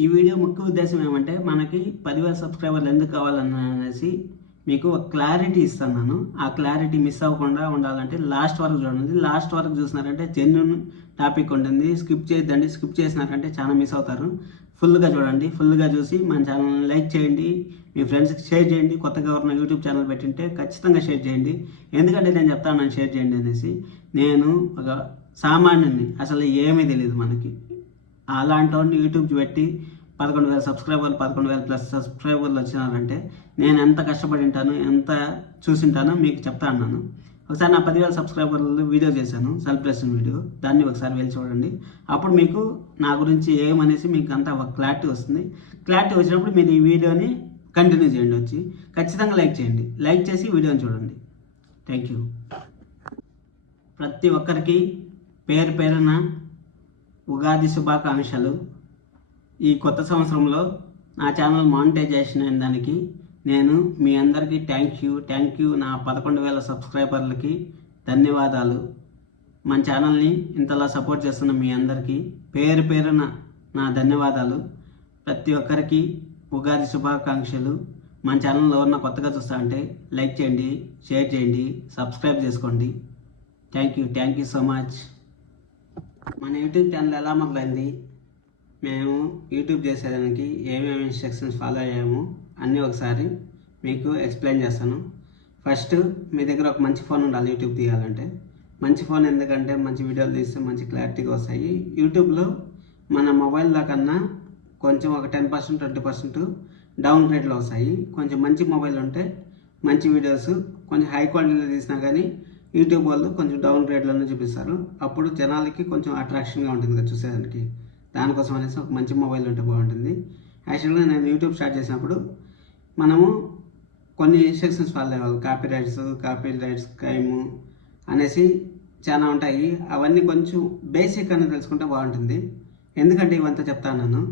ఈ వీడియో ముఖ్య ఉద్దేశం ఏమంటే మనకి 10,000 సబ్స్క్రైబర్లు ఎందుకు కావాలనేసి మీకు ఒక క్లారిటీ ఇస్తున్నాను. ఆ క్లారిటీ మిస్ అవ్వకుండా ఉండాలంటే లాస్ట్ వరకు చూడండి. లాస్ట్ వరకు చూసినారంటే జెన్యున్ టాపిక్ ఉంటుంది. స్కిప్ చేయొద్దండి. స్కిప్ చేసినారంటే చాలా మిస్ అవుతారు. ఫుల్గా చూడండి. ఫుల్గా చూసి మన ఛానల్ని లైక్ చేయండి, మీ ఫ్రెండ్స్కి షేర్ చేయండి. కొత్తగా ఎవరైనా యూట్యూబ్ ఛానల్ పెట్టింటే ఖచ్చితంగా షేర్ చేయండి. ఎందుకంటే నేను చెప్తాను నన్ను షేర్ చేయండి అనేసి. నేను ఒక సామాన్యుని, అసలు ఏమీ తెలియదు మనకి. అలాంటి వాడిని యూట్యూబ్ పెట్టి 11,000 సబ్స్క్రైబర్లు 11,000+ సబ్స్క్రైబర్లు వచ్చినారంటే నేను ఎంత కష్టపడి ఉంటాను, ఎంత చూసింటానో మీకు చెప్తా అన్నాను. ఒకసారి నా 10,000 సబ్స్క్రైబర్లు వీడియో చేశాను, సెలబ్రేషన్ వీడియో. దాన్ని ఒకసారి వెళ్ళి చూడండి. అప్పుడు మీకు నా గురించి ఏమనేసి మీకు అంతా ఒక క్లారిటీ వస్తుంది. క్లారిటీ వచ్చినప్పుడు మీరు ఈ వీడియోని కంటిన్యూ చేయండి. వచ్చి ఖచ్చితంగా లైక్ చేయండి. లైక్ చేసి వీడియోని చూడండి. Thank you. ప్రతి ఒక్కరికి పేరు పేరున ఉగాది శుభాకాంక్షలు. ఈ కొత్త సంవత్సరంలో నా ఛానల్ మానిటైజేషన్ అయిన దానికి నేను మీ అందరికీ థ్యాంక్ యూ. నా 11,000 సబ్స్క్రైబర్లకి ధన్యవాదాలు. మన ఛానల్ని ఇంతలా సపోర్ట్ చేస్తున్న మీ అందరికీ పేరు పేరున నా ధన్యవాదాలు. ప్రతి ఒక్కరికి ఉగాది శుభాకాంక్షలు. మన ఛానల్లో ఎవరన్నా కొత్తగా చూస్తా అంటే లైక్ చేయండి, షేర్ చేయండి, సబ్స్క్రైబ్ చేసుకోండి. Thank you so much. మన యూట్యూబ్ ఛానల్ ఎలా మొదలైంది, మేము యూట్యూబ్ చేసేదానికి ఏమేమి ఇన్స్ట్రక్షన్స్ ఫాలో అయ్యాము అన్నీ ఒకసారి మీకు ఎక్స్ప్లెయిన్ చేస్తాను. ఫస్ట్ మీ దగ్గర ఒక మంచి ఫోన్ ఉండాలి యూట్యూబ్ తీయాలంటే. మంచి ఫోన్ ఎందుకంటే మంచి వీడియోలు తీస్తే మంచి క్లారిటీగా వస్తాయి. యూట్యూబ్లో మన మొబైల్లో కన్నా కొంచెం ఒక 10% 20% డౌన్ గ్రేడ్లో వస్తాయి. కొంచెం మంచి మొబైల్ ఉంటే మంచి వీడియోస్ కొంచెం హై క్వాలిటీలో తీసినా కానీ యూట్యూబ్ వాళ్ళు కొంచెం డౌన్ గ్రేడ్లోనే చూపిస్తారు. అప్పుడు జనాలకి కొంచెం అట్రాక్షన్గా ఉంటుంది కదా చూసేదానికి. దానికోసం అనేసి ఒక మంచి మొబైల్ ఉంటే బాగుంటుంది. యాక్చువల్గా నేను యూట్యూబ్ స్టార్ట్ చేసినప్పుడు మనము కొన్ని ఇన్స్ట్రక్షన్స్ ఫాలో అయ్యేవాళ్ళు. కాపీ రైట్స్ క్రైమ్ అనేసి చాలా ఉంటాయి. అవన్నీ కొంచెం బేసిక్ అనేది తెలుసుకుంటే బాగుంటుంది. ఎందుకంటే ఇవంతా చెప్తాను నేను.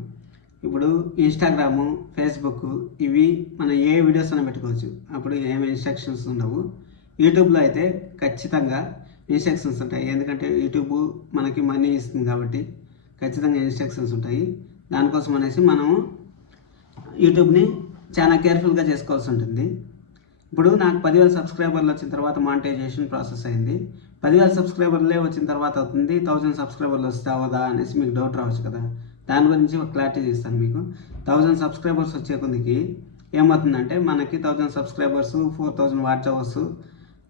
ఇప్పుడు ఇన్స్టాగ్రాము, ఫేస్బుక్ ఇవి మనం ఏ వీడియోస్ అయినా పెట్టుకోవచ్చు. అప్పుడు ఏమి ఇన్స్ట్రక్షన్స్ ఉండవు. యూట్యూబ్లో అయితే ఖచ్చితంగా ఇన్స్ట్రక్షన్స్ ఉంటాయి. ఎందుకంటే యూట్యూబ్ మనకి మనీ ఇస్తుంది కాబట్టి ఖచ్చితంగా ఇన్స్ట్రక్షన్స్ ఉంటాయి. దానికోసం అనేసి మనము యూట్యూబ్ని చాలా కేర్ఫుల్గా చేసుకోవాల్సి ఉంటుంది. ఇప్పుడు నాకు 10,000 సబ్స్క్రైబర్లు వచ్చిన తర్వాత మానిటైజేషన్ ప్రాసెస్ అయింది. 10,000 సబ్స్క్రైబర్లే వచ్చిన తర్వాత అవుతుంది. 1,000 సబ్స్క్రైబర్లు వస్తే అవదా అనేసి మీకు డౌట్ రావచ్చు కదా. దాని గురించి ఒక క్లారిటీ ఇస్తాను మీకు. 1,000 సబ్స్క్రైబర్స్ వచ్చే కొద్దికి ఏమవుతుందంటే మనకి 1,000 సబ్స్క్రైబర్స్ 4,000 వాచ్ అవర్స్,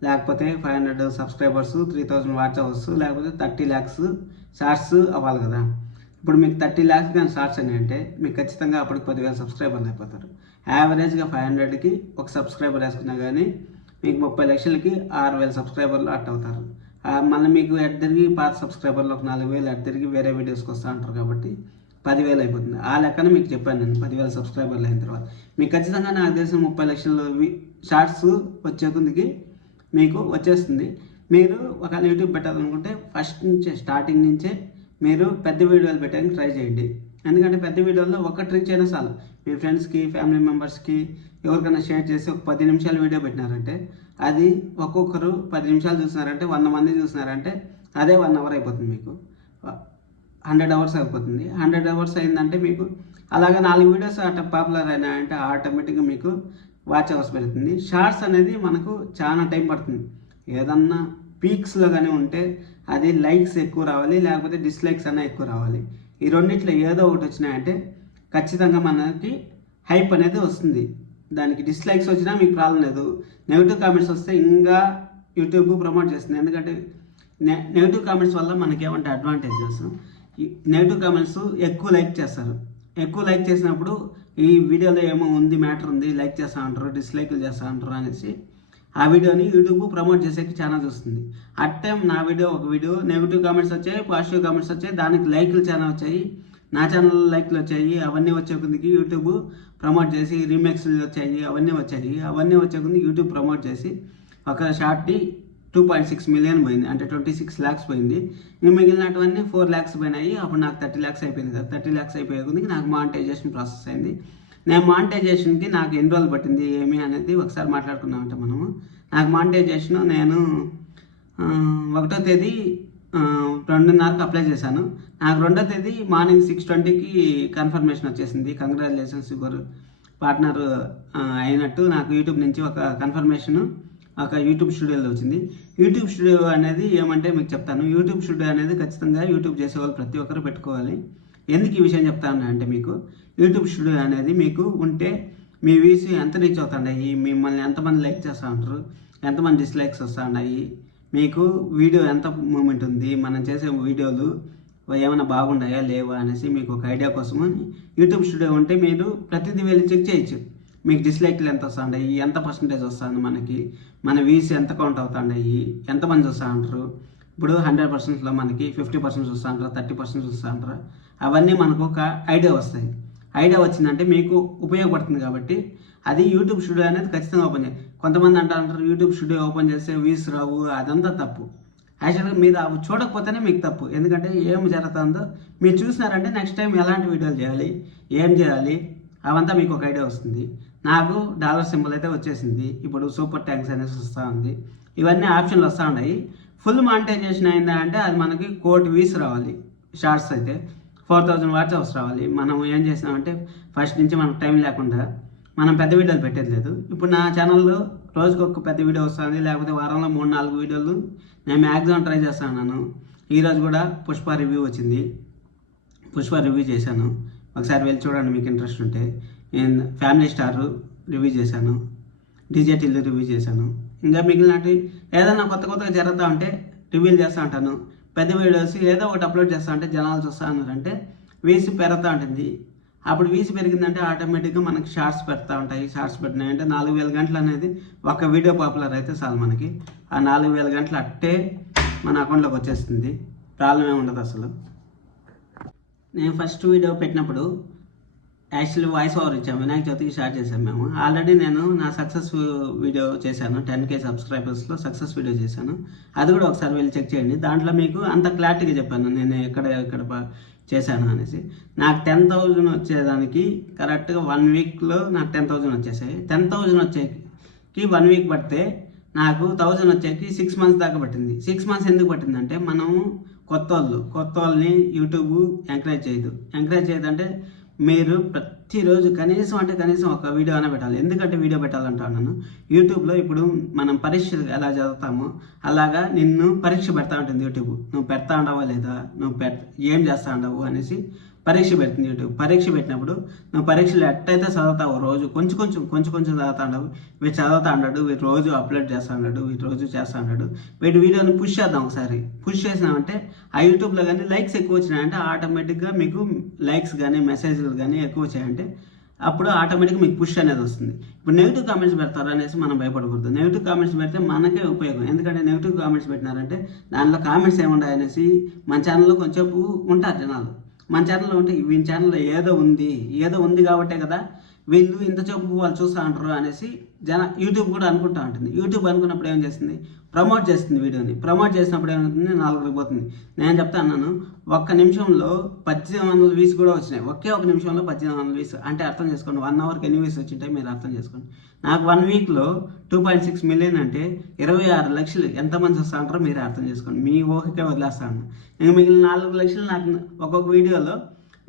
లేకపోతే 500 సబ్స్క్రైబర్స్ 3,000 వాచ్ అవర్స్, లేకపోతే 30 lakhs షార్ట్స్ అవ్వాలి కదా. ఇప్పుడు మీకు 30 lakhs కానీ షార్ట్స్ అని అంటే మీకు ఖచ్చితంగా అప్పటికి 10,000 సబ్స్క్రైబర్లు అయిపోతారు. యావరేజ్గా 500కి ఒక సబ్స్క్రైబర్ వేసుకున్నా కానీ మీకు 30 లక్షలకి 6,000 సబ్స్క్రైబర్లు అట్ అవుతారు. మళ్ళీ మీకు ఎడ్ తిరిగి పాత సబ్స్క్రైబర్లు ఒక 4,000 ఎడ్ తిరిగి వేరే వీడియోస్కి వస్తూ ఉంటారు కాబట్టి 10,000 అయిపోతుంది. ఆ లెక్కన మీకు చెప్పాను నేను. 10,000 సబ్స్క్రైబర్లు అయిన తర్వాత మీకు ఖచ్చితంగా నాకు తెలిసిన 30 లక్షల షార్ట్స్ వచ్చే కొద్దికి మీకు వచ్చేస్తుంది. మీరు ఒకవేళ యూట్యూబ్ పెట్టాలనుకుంటే ఫస్ట్ నుంచే స్టార్టింగ్ నుంచే మీరు పెద్ద వీడియోలు పెట్టడానికి ట్రై చేయండి. ఎందుకంటే పెద్ద వీడియోల్లో ఒక ట్రిక్ అయినా చాలు. మీ ఫ్రెండ్స్కి, ఫ్యామిలీ మెంబర్స్కి ఎవరికైనా షేర్ చేసి ఒక 10 నిమిషాలు వీడియో పెట్టినారంటే అది ఒక్కొక్కరు 10 నిమిషాలు చూసినారంటే 100 మంది చూసినారంటే అదే 1 అవర్ అయిపోతుంది. మీకు 100 అవర్స్ అయిపోతుంది. 100 అవర్స్ అయిందంటే మీకు అలాగే 4 వీడియోస్ పాపులర్ అయినాయంటే ఆటోమేటిక్గా మీకు వాచ్ అవర్స్ పెరుగుతుంది. షార్ట్స్ అనేది మనకు చాలా టైం పడుతుంది. ఏదన్నా పీక్స్లో కానీ ఉంటే అది లైక్స్ ఎక్కువ రావాలి, లేకపోతే డిస్లైక్స్ అన్నా ఎక్కువ రావాలి. ఈ రెండిట్లో ఏదో ఒకటి వచ్చినాయంటే ఖచ్చితంగా మనకి హైప్ అనేది వస్తుంది. దానికి డిస్లైక్స్ వచ్చినా మీకు ప్రాబ్లం లేదు. నెగిటివ్ కామెంట్స్ వస్తే ఇంకా యూట్యూబ్ ప్రమోట్ చేస్తుంది. ఎందుకంటే నెగిటివ్ కామెంట్స్ వల్ల మనకి ఏమంటే అడ్వాంటేజెస్. నెగిటివ్ కామెంట్స్ ఎక్కువ లైక్ చేస్తారు. ఎక్కువ లైక్ చేసినప్పుడు ఈ వీడియోలో ఏమో ఉంది, మ్యాటర్ ఉంది, లైక్ చేస్తూ ఉంటారు, డిస్లైక్లు చేస్తూ ఉంటారు అనేసి ఆ వీడియోని యూట్యూబ్ ప్రమోట్ చేసేకి చాలా చూస్తుంది. అట్ టైం నా వీడియో ఒక వీడియో నెగిటివ్ కామెంట్స్ వచ్చాయి, పాజిటివ్ కామెంట్స్ వచ్చాయి, దానికి లైక్లు చాలా వచ్చాయి, నా ఛానల్ లైక్లు వచ్చాయి. అవన్నీ వచ్చే కొద్దికి యూట్యూబ్ ప్రమోట్ చేసి రీమేక్స్లు వచ్చాయి, అవన్నీ వచ్చే కొద్దికి యూట్యూబ్ ప్రమోట్ చేసి ఒక షార్ట్ని 2.6 మిలియన్ పోయింది, అంటే 26 lakhs పోయింది. మిగిలినటువన్నీ 4 lakhs పోయినాయి. అప్పుడు నాకు 30 lakhs అయిపోయింది కదా. 30 lakhs అయిపోయే కొద్దికి నాకు మానిటైజేషన్ ప్రాసెస్ అయింది. నేను మానిటైజేషన్కి నాకు ఎన్ని రోజులు పట్టింది ఏమి అనేది ఒకసారి మాట్లాడుకున్నామంటే మనము. నాకు మానిటైజేషన్ నేను 1వ తేదీ 2:30కి అప్లై చేశాను. నాకు 2వ తేదీ మార్నింగ్ 6:20కి కన్ఫర్మేషన్ వచ్చేసింది. కంగ్రాచులేషన్స్ యువర్ పార్ట్నర్ అయినట్టు నాకు యూట్యూబ్ నుంచి ఒక కన్ఫర్మేషన్ ఒక యూట్యూబ్ స్టూడియోలో వచ్చింది. యూట్యూబ్ స్టూడియో అనేది ఏమంటే మీకు చెప్తాను. యూట్యూబ్ స్టూడియో అనేది ఖచ్చితంగా యూట్యూబ్ చేసేవాళ్ళు ప్రతి ఒక్కరు పెట్టుకోవాలి. ఎందుకు ఈ విషయం చెప్తాను అంటే, మీకు యూట్యూబ్ స్టూడియో అనేది మీకు ఉంటే మీ వ్యూస్ ఎంత రీచ్ అవుతున్నాయి, మిమ్మల్ని ఎంతమంది లైక్ చేస్తూ ఉంటారు, ఎంతమంది డిస్లైక్స్ వస్తూ ఉన్నాయి, మీకు వీడియో ఎంత మూమెంట్ ఉంది, మనం చేసే వీడియోలు ఏమైనా బాగున్నాయా లేవా అనేసి మీకు ఒక ఐడియా కోసమని యూట్యూబ్ స్టూడియో ఉంటే మీరు ప్రతిదీ వెళ్ళి చెక్ చేయొచ్చు. మీకు డిస్లైక్లు ఎంత వస్తున్నాయి, ఎంత పర్సంటేజ్ వస్తుంది, మన వ్యూస్ ఎంత కౌంట్ అవుతున్నాయి, ఎంతమంది వస్తూ ఉంటారు. ఇప్పుడు 100%లో మనకి 50% వస్తూ ఉంటారు, 30% వస్తూ ఉంటారు. అవన్నీ మనకు ఒక ఐడియా వస్తాయి. ఐడియా వచ్చిందంటే మీకు ఉపయోగపడుతుంది. కాబట్టి అది యూట్యూబ్ స్టూడియో అనేది ఖచ్చితంగా ఓపెన్ చేయాలి. కొంతమంది అంటారు యూట్యూబ్ స్టూడియో ఓపెన్ చేస్తే వ్యూస్ రావు, అదంతా తప్పు. యాక్చువల్గా మీరు అవి చూడకపోతేనే మీకు తప్పు. ఎందుకంటే ఏం జరుగుతుందో మీరు చూసినారంటే నెక్స్ట్ టైం ఎలాంటి వీడియోలు చేయాలి, ఏం చేయాలి, అవంతా మీకు ఒక ఐడియా వస్తుంది. నాకు డాలర్ సింబల్ అయితే వచ్చేసింది. ఇప్పుడు సూపర్ ట్యాంక్స్ అనేసి వస్తూ ఉంది. ఇవన్నీ ఆప్షన్లు వస్తూ ఉన్నాయి. ఫుల్ మానిటైజేషన్ అయిందా అంటే అది మనకి 1 కోటి వ్యూస్ రావాలి. షార్ట్స్ అయితే 4000 వాచ్ అవర్స్ రావాలి. మనం ఏం చేసినామంటే ఫస్ట్ నుంచి మనకు టైం లేకుండా మనం పెద్ద వీడియోలు పెట్టేది లేదు. ఇప్పుడు నా ఛానల్లో రోజుకు ఒక పెద్ద వీడియో వస్తుంది, లేకపోతే వారంలో 3-4 వీడియోలు నేను మ్యాక్సిమం ట్రై చేస్తున్నాను. ఈరోజు కూడా పుష్ప రివ్యూ వచ్చింది. పుష్ప రివ్యూ చేశాను. ఒకసారి వెళ్ళి చూడండి మీకు ఇంట్రెస్ట్ ఉంటే. నేను ఫ్యామిలీ స్టార్ రివ్యూ చేశాను, డీజే టిల్లు రివ్యూ చేశాను. ఇంకా మిగిలినవి ఏదైనా కొత్తగా జరుగుతూ ఉంటే రివ్యూలు చేస్తూ ఉంటాను. పెద్ద వీడియోస్ ఏదో ఒకటి అప్లోడ్ చేస్తూ ఉంటే జనాలు చూస్తూ ఉన్నారంటే వీస్ పెరుగుతూ ఉంటుంది. అప్పుడు వీస్ పెరిగిందంటే ఆటోమేటిక్గా మనకి షార్ట్స్ పెడతా ఉంటాయి. షార్ట్స్ పెట్టినాయంటే 4000 గంటలు అనేది ఒక వీడియో పాపులర్ అయితే చాలు మనకి. ఆ 4000 గంటలు అట్టే మన అకౌంట్లోకి వచ్చేస్తుంది. ప్రాబ్లం ఏమి ఉండదు అసలు. నేను ఫస్ట్ వీడియో పెట్టినప్పుడు యాక్చువల్లీ వాయిస్ ఓవర్ ఇచ్చాము. వినాయక చవితికి స్టార్ట్ చేశాము మేము. ఆల్రెడీ నేను నా సక్సెస్ వీడియో చేశాను. 10K సబ్స్క్రైబర్స్లో సక్సెస్ వీడియో చేశాను. అది కూడా ఒకసారి వెళ్ళి చెక్ చేయండి. దాంట్లో మీకు అంత క్లారిటీగా చెప్పాను నేను ఎక్కడ చేశాను అనేసి. నాకు 10,000 వచ్చేదానికి కరెక్ట్గా 1 వీక్లో నాకు 10,000 వచ్చేసాయి. 10,000 వచ్చేకి 1 వీక్ పడితే నాకు 1000 వచ్చేకి 6 మంత్స్ దాకా పట్టింది. 6 మంత్స్ ఎందుకు పట్టిందంటే మనము కొత్త వాళ్ళని యూట్యూబ్ ఎంకరేజ్ చేయదంటే మీరు ప్రతిరోజు కనీసం ఒక వీడియో అయినా పెట్టాలి. ఎందుకంటే వీడియో పెట్టాలంటున్నాను. యూట్యూబ్లో ఇప్పుడు మనం పరీక్ష ఎలా చదువుతామో అలాగా నిన్ను పరీక్ష పెడతా ఉంటుంది యూట్యూబ్. నువ్వు పెడతా ఉండవా లేదా, ఏం చేస్తా ఉండవు అనేసి పరీక్ష పెడుతుంది యూట్యూబ్. పరీక్ష పెట్టినప్పుడు నువ్వు పరీక్షలు ఎట్టయితే చదువుతావు, రోజు కొంచెం చదువుతా ఉండవు. వీడు చదువుతా ఉన్నాడు, వీడు రోజు అప్లోడ్ చేస్తా ఉన్నాడు, వీడు రోజు చేస్తా ఉన్నాడు, వీటి వీడియోని పుష్ చేద్దాం. ఒకసారి పుష్ చేసినామంటే ఆ యూట్యూబ్లో కానీ లైక్స్ ఎక్కువ వచ్చినాయంటే ఆటోమేటిక్గా మీకు లైక్స్ కానీ మెసేజ్లు కానీ ఎక్కువ వచ్చాయంటే అప్పుడు ఆటోమేటిక్గా మీకు పుష్ అనేది వస్తుంది. ఇప్పుడు నెగిటివ్ కామెంట్స్ పెడతారు అనేసి మనం భయపడకూడదు. నెగిటివ్ కామెంట్స్ పెడితే మనకే ఉపయోగం. ఎందుకంటే నెగిటివ్ కామెంట్స్ పెట్టినారంటే దాంట్లో కామెంట్స్ ఏముంటాయి అనేసి మన ఛానల్లో కొంచెం ఉంటారు జనాలు. మన ఛానల్లో ఉంటే వీళ్ళ ఛానల్లో ఏదో ఉంది కాబట్టే కదా వీళ్ళు ఇంత చెప్పు వాళ్ళు చూస్తూ ఉంటారు అనేసి యూట్యూబ్ కూడా అనుకుంటూ ఉంటుంది. యూట్యూబ్ అనుకున్నప్పుడు ఏం చేస్తుంది, ప్రమోట్ చేస్తుంది వీడియోని. ప్రమోట్ చేసినప్పుడు ఏమవుతుంది, 4కి పోతుంది. నేను చెప్తా అన్నాను, 1 నిమిషంలో 1800 వ్యూస్ కూడా వచ్చినాయి. ఒకే 1 నిమిషంలో 1800 వ్యూస్ అంటే అర్థం చేసుకోండి. 1 అవర్కి ఎన్ని వ్యూస్ వచ్చింటాయి మీరు అర్థం చేసుకోండి. నాకు 1 వీక్లో 2.6 మిలియన్ అంటే 26 లక్షలు ఎంతమంది వస్తూ ఉంటారో మీరు అర్థం చేసుకోండి. మీ ఊహకే వదిలేస్తాను. నేను మిగిలిన 4 లక్షలు నాకు ఒక్కొక్క వీడియోలో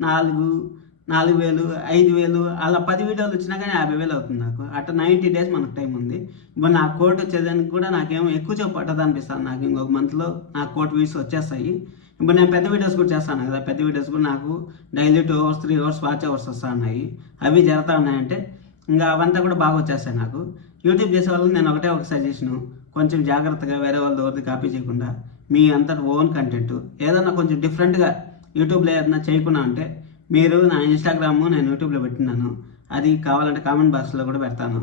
4,000, 5,000 అలా 10 వీడియోలు వచ్చినా కానీ 50,000 అవుతుంది నాకు. అట్లా 90 డేస్ మనకు టైం ఉంది. ఇప్పుడు నాకు 1 కోటి వచ్చేదానికి కూడా నాకేమో ఎక్కువ పట్టదు అనిపిస్తాను. నాకు ఇంకొక మంత్లో నాకు 1 కోటి వ్యూస్ వచ్చేస్తాయి. ఇప్పుడు నేను పెద్ద వీడియోస్ కూడా చేస్తాను కదా, పెద్ద వీడియోస్ కూడా నాకు daily 2 hours 3 hours watch hours వస్తూ ఉన్నాయి. అవి జరుగుతూ ఉన్నాయంటే ఇంకా అవంతా కూడా బాగా వచ్చేస్తాయి నాకు. యూట్యూబ్ చేసే వాళ్ళకి నేను ఒక సజెషను, కొంచెం జాగ్రత్తగా వేరే వాళ్ళ దగ్గర కాపీ చేయకుండా మీ అంతటి ఓన్ కంటెంట్ ఏదన్నా కొంచెం డిఫరెంట్గా యూట్యూబ్లో ఏదైనా చేయకుండా అంటే మీరు నా ఇన్స్టాగ్రామ్ నేను యూట్యూబ్లో పెట్టినాను. అది కావాలంటే కామెంట్ బాక్స్లో కూడా పెడతాను.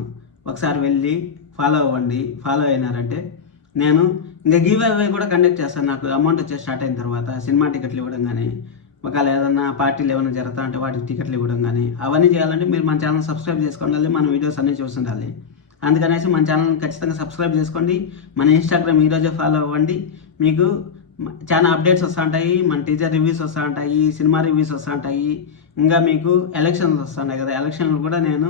ఒకసారి వెళ్ళి ఫాలో అవ్వండి. ఫాలో అయినారంటే నేను ఇంకా గివ్ అవే కూడా కండక్ట్ చేస్తాను. నాకు అమౌంట్ వచ్చే స్టార్ట్ అయిన తర్వాత సినిమా టికెట్లు ఇవ్వడం కానీ, ఒకవేళ ఏదన్నా పార్టీలు ఏమైనా జరుగుతా అంటే వాటికి టికెట్లు ఇవ్వడం కానీ, అవన్నీ చేయాలంటే మీరు మన ఛానల్ సబ్స్క్రైబ్ చేసుకోండి. మన వీడియోస్ అన్నీ చూస్తుండాలి. అందుకనేసి మన ఛానల్ని ఖచ్చితంగా సబ్స్క్రైబ్ చేసుకోండి. మన ఇన్స్టాగ్రామ్ ఈరోజే ఫాలో అవ్వండి. మీకు చాలా అప్డేట్స్ వస్తూ ఉంటాయి. మన టీజర్ రివ్యూస్ వస్తూ ఉంటాయి, సినిమా రివ్యూస్ వస్తూ ఉంటాయి. ఇంకా మీకు ఎలక్షన్స్ వస్తున్నాయి కదా, ఎలక్షన్లు కూడా నేను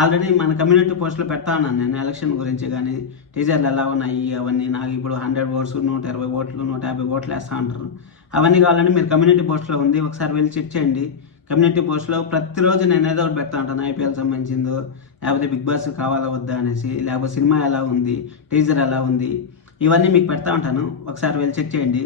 ఆల్రెడీ మన కమ్యూనిటీ పోస్టులో పెడతా ఉన్నాను. నేను ఎలక్షన్ గురించి కానీ టీజర్లు ఎలా ఉన్నాయి అవన్నీ. నాకు ఇప్పుడు 100 ఓట్స్ 120 ఓట్లు 150 ఓట్లు వేస్తూ ఉంటారు. అవన్నీ కావాలంటే మీరు కమ్యూనిటీ పోస్ట్లో ఉంది, ఒకసారి వెళ్ళి చెక్ చేయండి. కమ్యూనిటీ పోస్ట్లో ప్రతిరోజు నేను ఏదో ఒకటి పెడతా ఉంటాను, ఐపీఎల్ సంబంధించిందో, లేకపోతే బిగ్ బాస్ కావాలా వద్దా అనేసి, లేకపోతే సినిమా ఎలా ఉంది, టీజర్ ఎలా ఉంది, ఇవన్నీ మీకు పెడతా ఉంటాను. ఒకసారి వెళ్ళి చెక్ చేయండి.